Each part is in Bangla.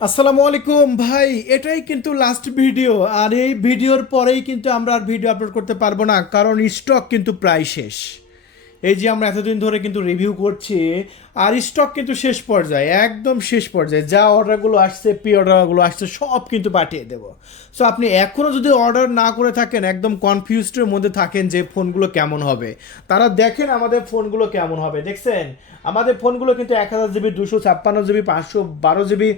আসসালামু আলাইকুম ভাই, এটাই কিন্তু লাস্ট ভিডিও। আর এই ভিডিওর পরেই কিন্তু আমরা আর ভিডিও আপলোড করতে পারবো না, কারণ স্টক কিন্তু প্রায় শেষ। এই যে আমরা এতদিন ধরে কিন্তু রিভিউ করছি, আর স্টক কিন্তু শেষ পর্যায়ে, একদম শেষ পর্যায়ে। যা অর্ডারগুলো আসছে, প্রি অর্ডারগুলো আসছে, সব কিন্তু পাঠিয়ে দেবো। সো আপনি এখনও যদি অর্ডার না করে থাকেন, একদম কনফিউজডের মধ্যে থাকেন যে ফোনগুলো কেমন হবে, তারা দেখেন আমাদের ফোনগুলো কেমন হবে। দেখছেন আমাদের ফোনগুলো কিন্তু 1000 জিবি, 256 জিবি, 512 জিবি,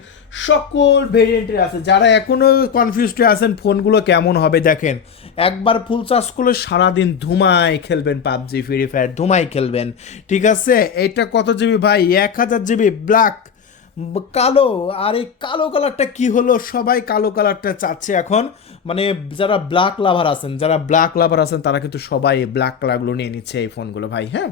সকল ভেরিয়েন্টের আছে। যারা এখনও কনফিউজড আছেন ফোনগুলো কেমন হবে, দেখেন একবার ফুল চার্জ করলে সারাদিন ধুমায় খেলবেন, পাবজি ফ্রি ফায়ার ধুমায় খেলবেন। ঠিক আছে, এটা কত জিবি ভাই? 1000 জিবি ব্ল্যাক, কালো। আর এই কালো কালারটা কি হলো, সবাই কালো কালারটা চাচ্ছে এখন। মানে যারা ব্ল্যাক লাভার আছেন তারা কিন্তু সবাই ব্ল্যাক কালারগুলো নিয়ে নিচ্ছে এই ফোনগুলো ভাই। হ্যাঁ,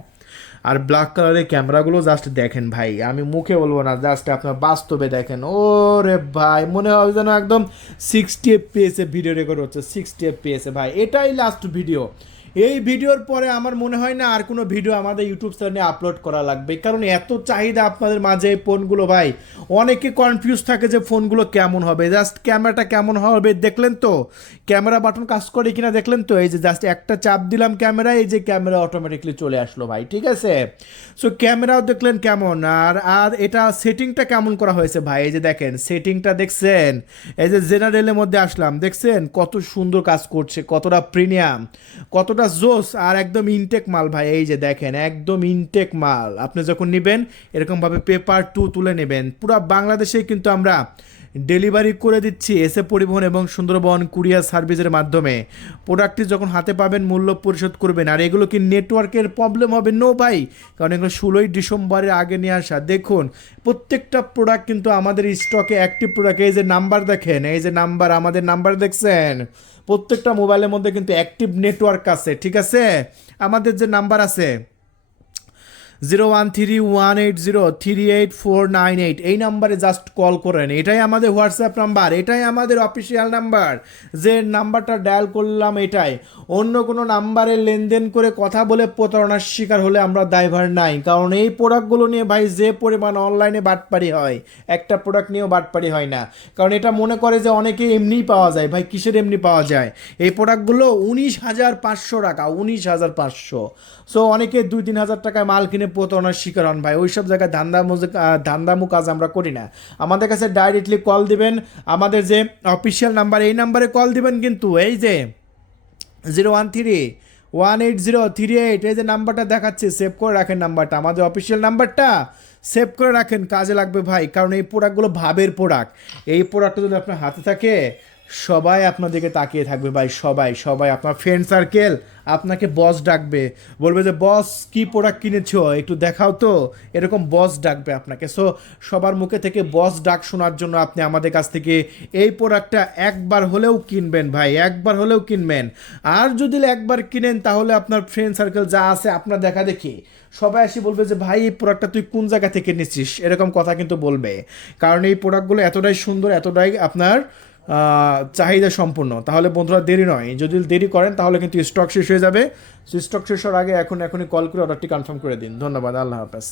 আর ব্ল্যাক কালারের ক্যামেরাগুলো জাস্ট দেখেন ভাই, আমি মুখে বলবো না, জাস্ট আপনার বাস্তবে দেখেন। ওরে ভাই, মনে হয় যেন একদম 60 FPS ভিডিও রেকর্ড হচ্ছে, 60 FPS ভাই। এটাই লাস্ট ভিডিও। এই ভিডিওর পরে আমার মনে হয় না আর কোনো ভিডিও আমাদের ইউটিউব চ্যানেলে আপলোড করা লাগবে, কারণ এত চাহিদা আপনাদের মাঝে এই ফোনগুলো ভাই। অনেকে কনফিউজ থাকে যে ফোনগুলো কেমন হবে, জাস্ট ক্যামেরাটা কেমন হবে দেখলেন তো, ক্যামেরা বাটন কাজ করে কিনা দেখলেন তো। এই যে জাস্ট একটা চাপ দিলাম ক্যামেরা, এই যে ক্যামেরা অটোমেটিকলি চলে আসলো ভাই। ঠিক আছে, সো ক্যামেরাও দেখলেন কেমন। আর আর এটা সেটিংটা কেমন করা হয়েছে ভাই, এই যে দেখেন সেটিংটা দেখছেন। এই যে জেনারেলের মধ্যে আসলাম, দেখছেন কত সুন্দর কাজ করছে, কতটা প্রিমিয়াম, কতটা জোস, আর একদম ইনটেক মাল ভাই। এই যে দেখেন একদম ইনটেক মাল। আপনি যখন নেবেন এরকমভাবে পেপার টু তুলে নেবেন। পুরো বাংলাদেশেই কিন্তু আমরা ডেলিভারি করে দিচ্ছি এসএ পরিবহন এবং সুন্দরবন কুরিয়ার সার্ভিসের মাধ্যমে। প্রোডাক্টটি যখন হাতে পাবেন মূল্য পরিশোধ করবেন। আর এগুলো কি নেটওয়ার্কের প্রবলেম হবে? নো ভাই, কারণ এগুলো 16ই ডিসেম্বরের আগে নিয়ে আসা। দেখুন প্রত্যেকটা প্রোডাক্ট কিন্তু আমাদের স্টকে অ্যাক্টিভ প্রোডাক্ট। এই যে নাম্বার দেখেন, এই যে নাম্বার, আমাদের নাম্বার দেখছেন, প্রত্যেকটা মোবাইলের মধ্যে কিন্তু অ্যাক্টিভ নেটওয়ার্ক আছে। ঠিক আছে, আমাদের যে নাম্বার আছে 0131803848, এই নাম্বারে জাস্ট কল করেন। এটাই আমাদের হোয়াটসঅ্যাপ নাম্বার, এটাই আমাদের অফিসিয়াল নাম্বার। যে নাম্বারটা ডায়াল করলাম এটাই। অন্য কোনো নাম্বারে লেনদেন করে কথা বলে প্রতারণার শিকার হলে আমরা দায়ভার নাই, কারণ এই প্রোডাক্টগুলো নিয়ে ভাই যে পরিমাণ অনলাইনে বাটপারি হয়, একটা প্রোডাক্ট নিয়েও বাটপারি হয় না। কারণ এটা মনে করে যে অনেকে এমনিই পাওয়া যায় ভাই। কিসের এমনি পাওয়া যায়? এই প্রোডাক্টগুলো 19,500 টাকা, 19,500। সো অনেকে 2-3 হাজার টাকায় মাল কিনে প্রতারণার শিকার হন ভাই। ওইসব জায়গায় ধান্দামু কাজ আমরা করি না। আমাদের কাছে ডাইরেক্টলি কল দিবেন, আমাদের যে অফিসিয়াল নাম্বার, এই নাম্বারে কল দিবেন। কিন্তু এই যে 013-180-38, এই যে নাম্বারটা দেখাচ্ছে, সেভ করে রাখেন নাম্বারটা, আমাদের অফিসিয়াল নাম্বারটা সেভ করে রাখেন, কাজে লাগবে ভাই। কারণ এই প্রোডাক্টগুলো ভাবের প্রোডাক্ট। এই প্রোডাক্টটা যদি আপনার হাতে থাকে, সবাই আপনার দিকে তাকিয়ে থাকবে ভাই। সবাই সবাই আপনার ফ্রেন্ড সার্কেল আপনাকে বস ডাকবে, বলবে যে বস কি প্রোডাক্ট কিনেছো একটু দেখাও তো, এরকম বস ডাকবে আপনাকে। সো সবার মুখে থেকে বস ডাক শোনার জন্য আপনি আমাদের কাছ থেকে এই প্রোডাক্টটা একবার হলেও কিনবেন ভাই, একবার হলেও কিনবেন। আর যদি একবার কিনেন তাহলে আপনার ফ্রেন্ড সার্কেল যা আছে আপনার দেখা দেখি সবাই এসে বলবে যে ভাই এই প্রোডাক্টটা তুই কোন জায়গা থেকে নিচ্ছিস, এরকম কথা কিন্তু বলবে। কারণ এই প্রোডাক্টগুলো এতটাই সুন্দর, এতটাই আপনার চাহিদা সম্পূর্ণ। তাহলে বন্ধুরা দেরি নয়, যদি দেরি করেন তাহলে কিন্তু স্টক শেষ হয়ে যাবে। স্টক শেষ হওয়ার আগে এখনই কল করে অর্ডারটি কনফার্ম করে দিন। ধন্যবাদ, আল্লাহ হাফেজ।